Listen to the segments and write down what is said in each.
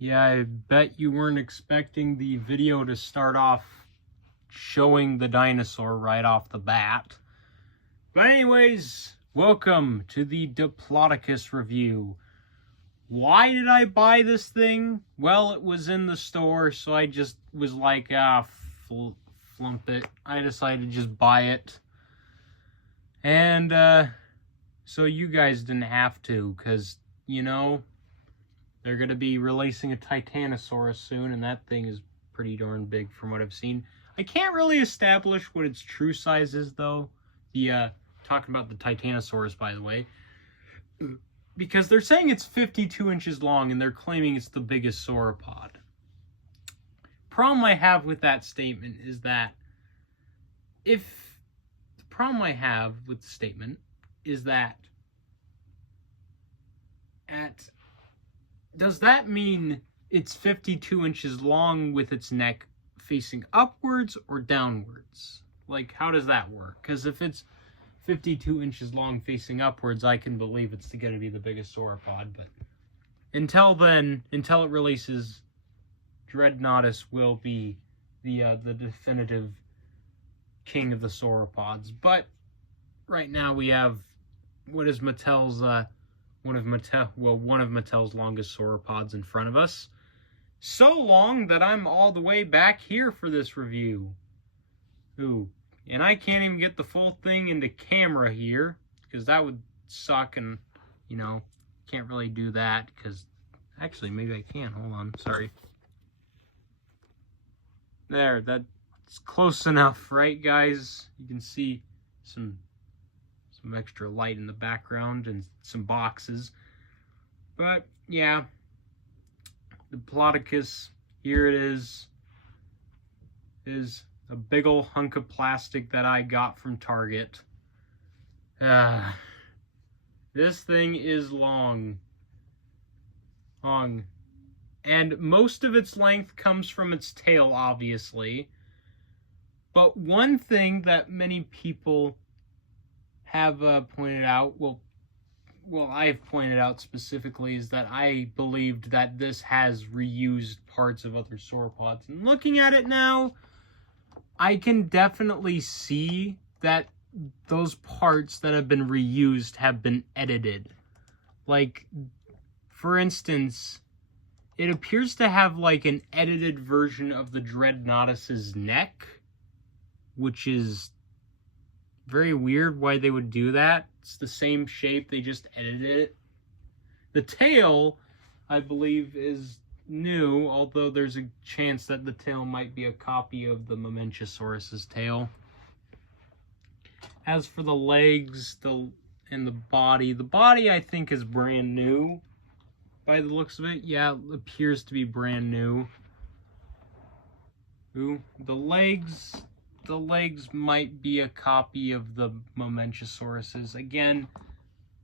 Yeah, I bet you weren't expecting the video to start off showing the dinosaur right off the bat. But anyways, welcome to the Diplodocus review. Why did I buy this thing? Well, it was in the store, so I just was like, flump it. I decided to just buy it. And, so you guys didn't have to, because, you know, they're going to be releasing a Titanosaurus soon, and that thing is pretty darn big from what I've seen. I can't really establish what its true size is, though. Talking about the Titanosaurus, by the way. Because they're saying it's 52 inches long, and they're claiming it's the biggest sauropod. Problem I have with that statement is that does that mean it's 52 inches long with its neck facing upwards or downwards? Like, how does that work? Because if it's 52 inches long facing upwards, I can believe it's going to be the biggest sauropod. But until then, until it releases, Dreadnoughtus will be the definitive king of the sauropods. But right now we have what is Mattel's one of Mattel's longest sauropods in front of us. So long that I'm all the way back here for this review. Ooh, and I can't even get the full thing into camera here, because that would suck, and, you know, can't really do that, because, actually, maybe I can. Hold on, sorry. There, that's close enough, right, guys? You can see some extra light in the background and some boxes. But, yeah, the Diplodocus, here it is a big ol' hunk of plastic that I got from Target. This thing is long. And most of its length comes from its tail, obviously. But one thing that many people have pointed out, well, I've pointed out specifically, is that I believed that this has reused parts of other sauropods. And looking at it now, I can definitely see that those parts that have been reused have been edited. Like, for instance, it appears to have like an edited version of the Dreadnoughtus's neck, which is very weird why they would do that. It's the same shape, they just edited it. The tail, I believe, is new, although there's a chance that the tail might be a copy of the Mamenchisaurus's tail. As for the legs and the body I think is brand new by the looks of it. Yeah, it appears to be brand new. Ooh, the legs might be a copy of the Mamenchisaurus's. Again,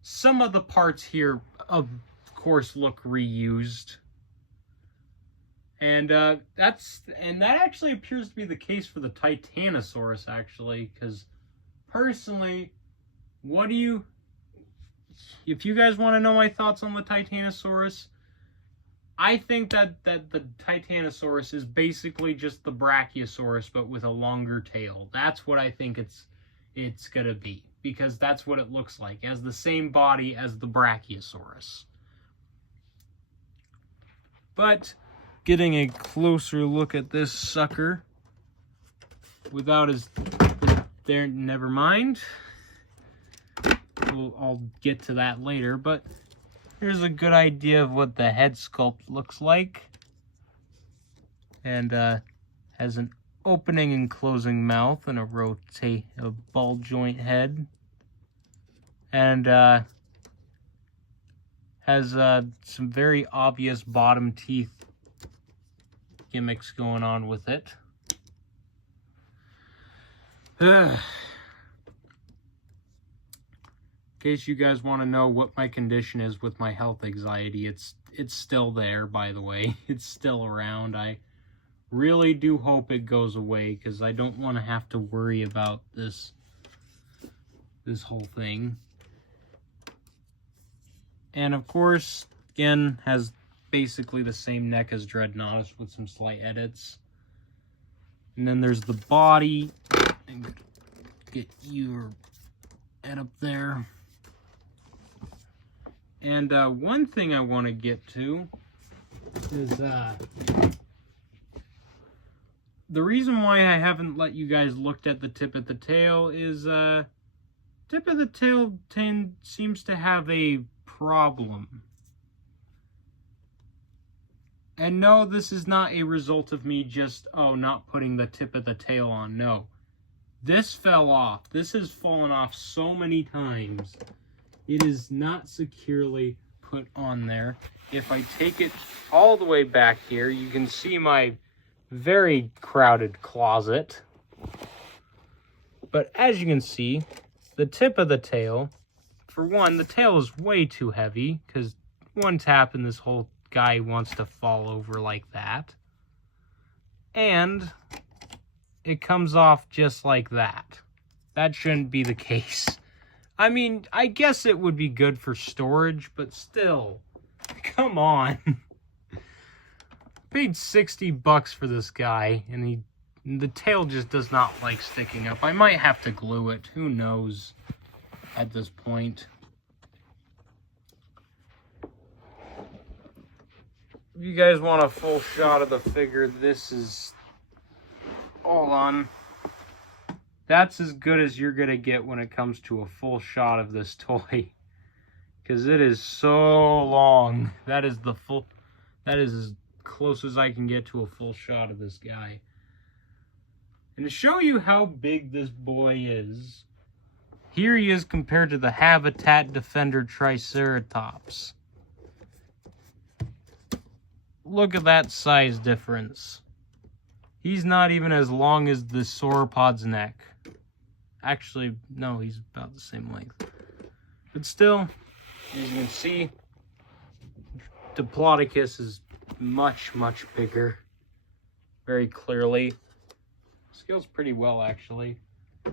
some of the parts here, of course, look reused. And that actually appears to be the case for the Titanosaurus, actually, because personally, if you guys want to know my thoughts on the Titanosaurus, I think that the Titanosaurus is basically just the Brachiosaurus, but with a longer tail. That's what I think it's gonna be, because that's what it looks like. It has the same body as the Brachiosaurus. But getting a closer look at this sucker without his... There, never mind. I'll get to that later, but here's a good idea of what the head sculpt looks like. And has an opening and closing mouth and a ball joint head. And has some very obvious bottom teeth gimmicks going on with it. In case you guys want to know what my condition is with my health anxiety, it's still there, by the way. It's still around. I really do hope it goes away, because I don't want to have to worry about this whole thing. And of course, again, has basically the same neck as Dreadnought with some slight edits. And then there's the body. And get your head up there. And one thing I want to get to is the reason why I haven't let you guys look at the tip of the tail is tip of the tail seems to have a problem. And no, this is not a result of me just, not putting the tip of the tail on. No. This fell off. This has fallen off so many times. It is not securely put on there. If I take it all the way back here, you can see my very crowded closet. But as you can see, the tip of the tail, for one, the tail is way too heavy, because one tap and this whole guy wants to fall over like that. And it comes off just like that. That shouldn't be the case. I mean, I guess it would be good for storage, but still, come on. Paid $60 for this guy, and the tail just does not like sticking up. I might have to glue it. Who knows at this point. If you guys want a full shot of the figure, this is... Hold on. That's as good as you're going to get when it comes to a full shot of this toy. Because it is so long. That is as close as I can get to a full shot of this guy. And to show you how big this boy is, here he is compared to the Habitat Defender Triceratops. Look at that size difference. He's not even as long as the sauropod's neck. Actually, no, he's about the same length. But still, as you can see, diplodocus is much, much bigger. Very clearly. Scales pretty well, actually.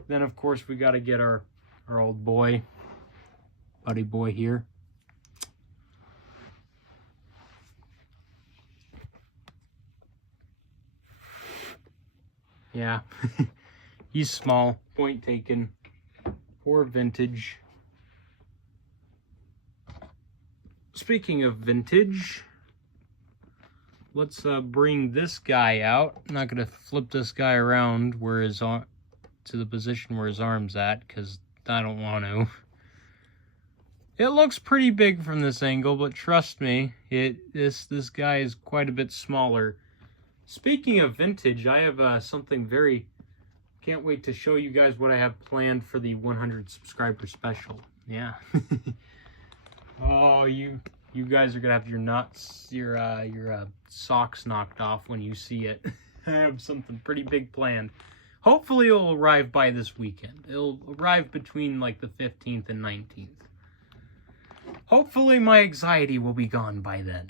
Then, of course, we got to get our old boy, buddy boy here. Yeah, he's small. Point taken. Poor vintage. Speaking of vintage, let's bring this guy out. I'm not going to flip this guy around where his to the position where his arm's at, because I don't want to. It looks pretty big from this angle, but trust me, this guy is quite a bit smaller. Speaking of vintage, I have something very... Can't wait to show you guys what I have planned for the 100 subscriber special. Yeah. Oh, you guys are gonna have your socks knocked off when you see it. I have something pretty big planned. Hopefully it'll arrive by this weekend. It'll arrive between like the 15th and 19th. Hopefully my anxiety will be gone by then.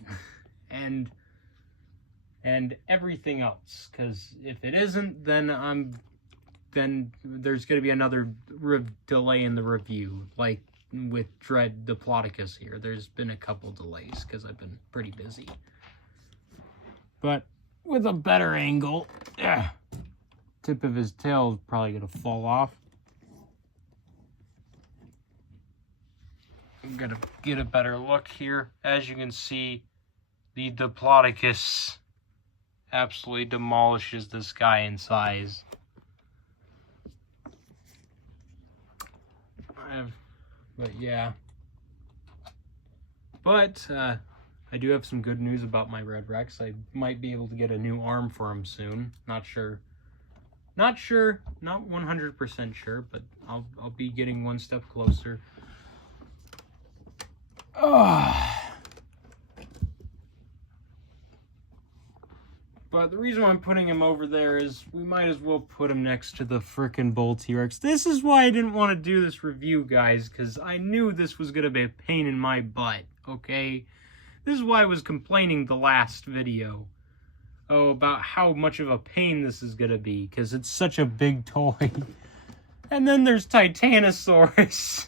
And everything else, because if it isn't, then there's going to be another delay in the review, like with Diplodocus here. There's been a couple delays because I've been pretty busy. But with a better angle, tip of his tail is probably going to fall off. I'm going to get a better look here. As you can see, the Diplodocus absolutely demolishes this guy in size. But yeah. But I do have some good news about my Red Rex. I might be able to get a new arm for him soon. Not sure. Not 100% sure, but I'll be getting one step closer. But the reason why I'm putting him over there is we might as well put him next to the frickin' Bull T-Rex. This is why I didn't want to do this review, guys, because I knew this was going to be a pain in my butt, okay? This is why I was complaining the last video. About how much of a pain this is going to be, because it's such a big toy. And then there's Titanosaurus.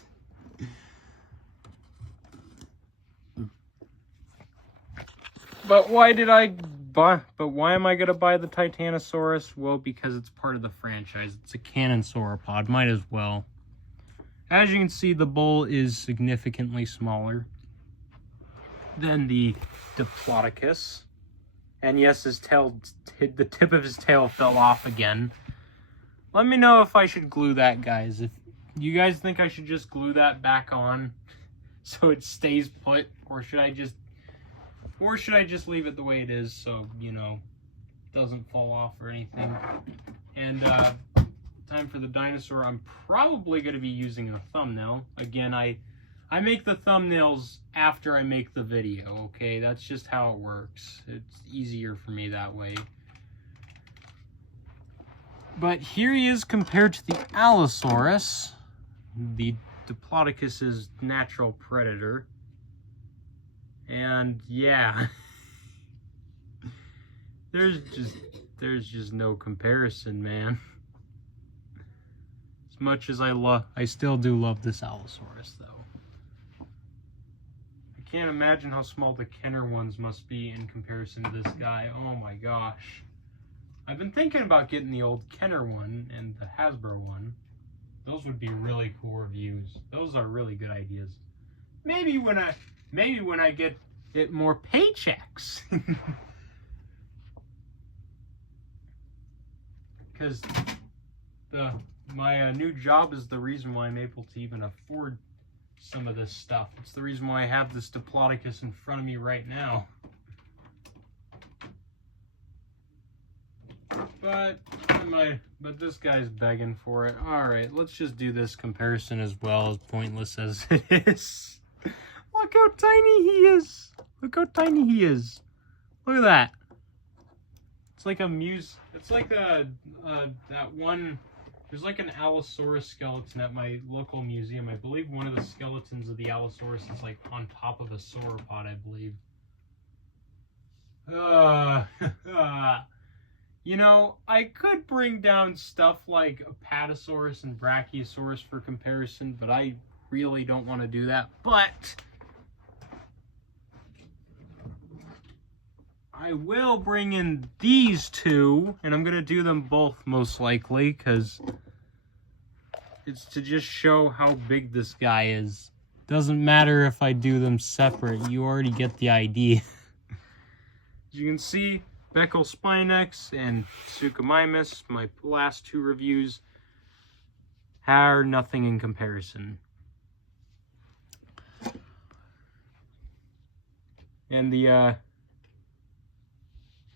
But why did I buy? But why am I gonna buy the Titanosaurus? Well, because it's part of the franchise. It's a canon sauropod. Might as well. As you can see, the bull is significantly smaller than the diplodocus. And yes, his tail, the tip of his tail fell off again. Let me know if I should glue that, guys. If you guys think I should just glue that back on so it stays put, or should I just leave it the way it is so, you know, it doesn't fall off or anything. And time for the dinosaur. I'm probably going to be using a thumbnail. Again, I make the thumbnails after I make the video, okay? That's just how it works. It's easier for me that way. But here he is compared to the Allosaurus, the Diplodocus's natural predator. And yeah, there's just no comparison, man. As much as I still do love this Allosaurus, though. I can't imagine how small the Kenner ones must be in comparison to this guy. Oh my gosh. I've been thinking about getting the old Kenner one and the Hasbro one. Those would be really cool reviews. Those are really good ideas. Maybe when I get it more paychecks. Because my new job is the reason why I'm able to even afford some of this stuff. It's the reason why I have this Diplodocus in front of me right now. But this guy's begging for it. Alright, let's just do this comparison as well, as pointless as it is. Look how tiny he is. Look how tiny he is. Look at that. It's like it's like that one, there's like an Allosaurus skeleton at my local museum. I believe one of the skeletons of the Allosaurus is like on top of a sauropod, I believe. You know, I could bring down stuff like Apatosaurus and Brachiosaurus for comparison, but I really don't want to do that. But I will bring in these two, and I'm going to do them both most likely, because it's to just show how big this guy is. Doesn't matter if I do them separate, you already get the idea. As you can see, Beckel Spinex and Suchomimus, my last two reviews, are nothing in comparison. And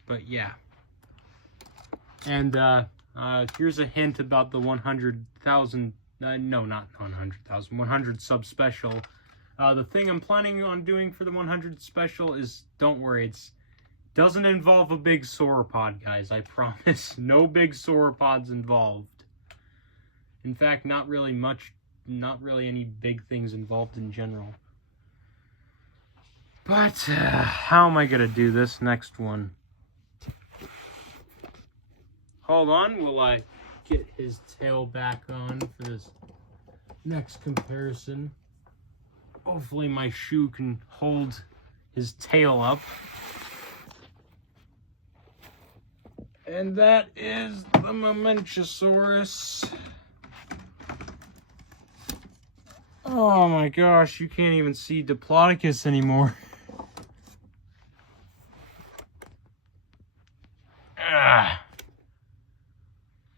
but yeah. And here's a hint about the 100,000, no, not 100,000, 100 sub special. The thing I'm planning on doing for the 100 special is, don't worry, it doesn't involve a big sauropod, guys, I promise. No big sauropods involved. In fact, not really any big things involved in general. But how am I gonna do this next one? Hold on, will I get his tail back on for this next comparison? Hopefully my shoe can hold his tail up. And that is the Mamenchosaurus. Oh my gosh, you can't even see Diplodocus anymore.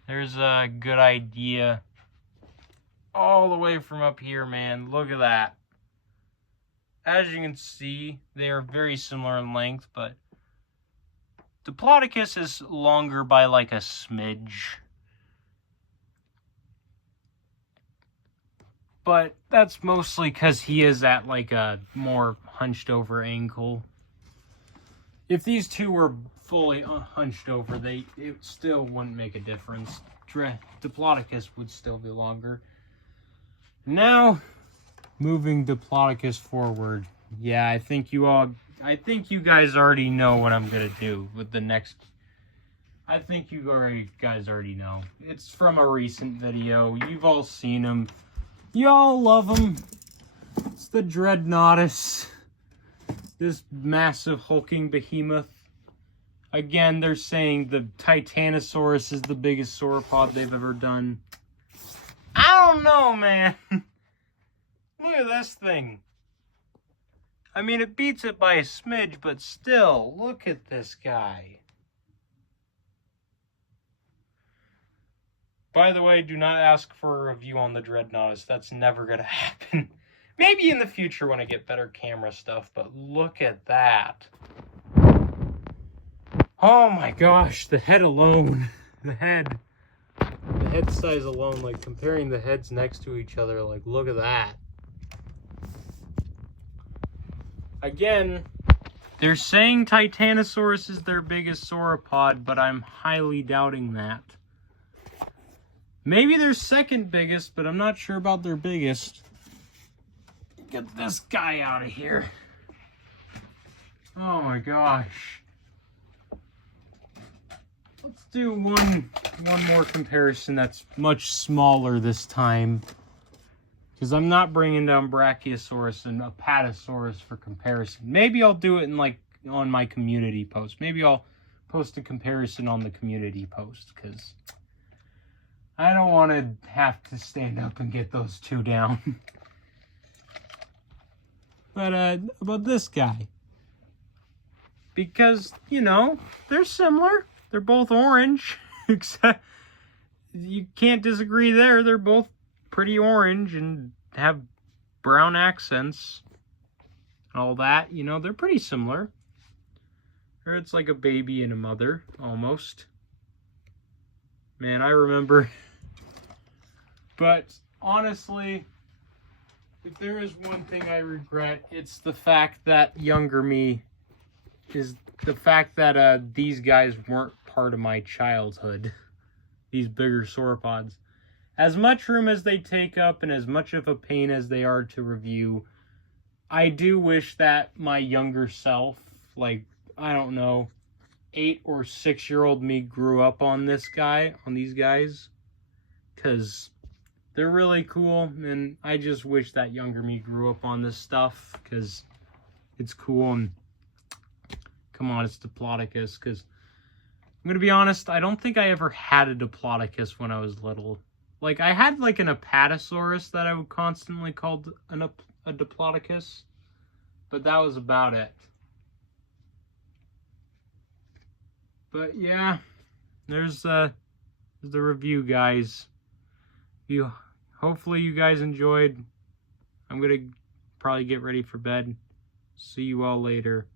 There's a good idea. All the way from up here, man. Look at that. As you can see, they are very similar in length, but Diplodocus is longer by like a smidge. But that's mostly because he is at like a more hunched over ankle. If these two were fully hunched over, it still wouldn't make a difference. Diplodocus would still be longer. Now, moving Diplodocus forward. Yeah, I think you guys already know what I'm gonna do with the next. I think you guys already know. It's from a recent video. You've all seen him. Y'all love him. It's the Dreadnoughtus. this massive hulking behemoth. Again, they're saying the Titanosaurus is the biggest sauropod they've ever done. I don't know, man. Look at this thing. I mean, it beats it by a smidge, but still, look at this guy. By the way, do not ask for a review on the Dreadnoughtus. That's never going to happen. Maybe in the future when I get better camera stuff, but look at that. Oh my gosh, the head alone. The head size alone, like comparing the heads next to each other, like look at that. Again, they're saying Titanosaurus is their biggest sauropod, but I'm highly doubting that. Maybe their second biggest, but I'm not sure about their biggest. Get this guy out of here. Oh my gosh. Let's do one more comparison that's much smaller this time. Because I'm not bringing down Brachiosaurus and Apatosaurus for comparison. Maybe I'll do it in on my community post. Maybe I'll post a comparison on the community post. Because I don't want to have to stand up and get those two down. But about this guy. Because, you know, they're similar. They're both orange. Except you can't disagree there. They're both pretty orange and have brown accents and all that. You know, they're pretty similar. Or it's like a baby and a mother, almost. Man, I remember. But honestly, if there is one thing I regret, it's the fact that younger me is the fact that these guys weren't part of my childhood. These bigger sauropods. As much room as they take up and as much of a pain as they are to review, I do wish that my younger self, like, I don't know, 8 or 6-year-old me grew up on these guys. Because they're really cool, and I just wish that younger me grew up on this stuff, because it's cool, and come on, it's diplodocus, because I'm going to be honest, I don't think I ever had a diplodocus when I was little. Like, I had, like, an Apatosaurus that I would constantly call a diplodocus, but that was about it. But, yeah, there's the review, guys. Hopefully you guys enjoyed. I'm going to probably get ready for bed. See you all later.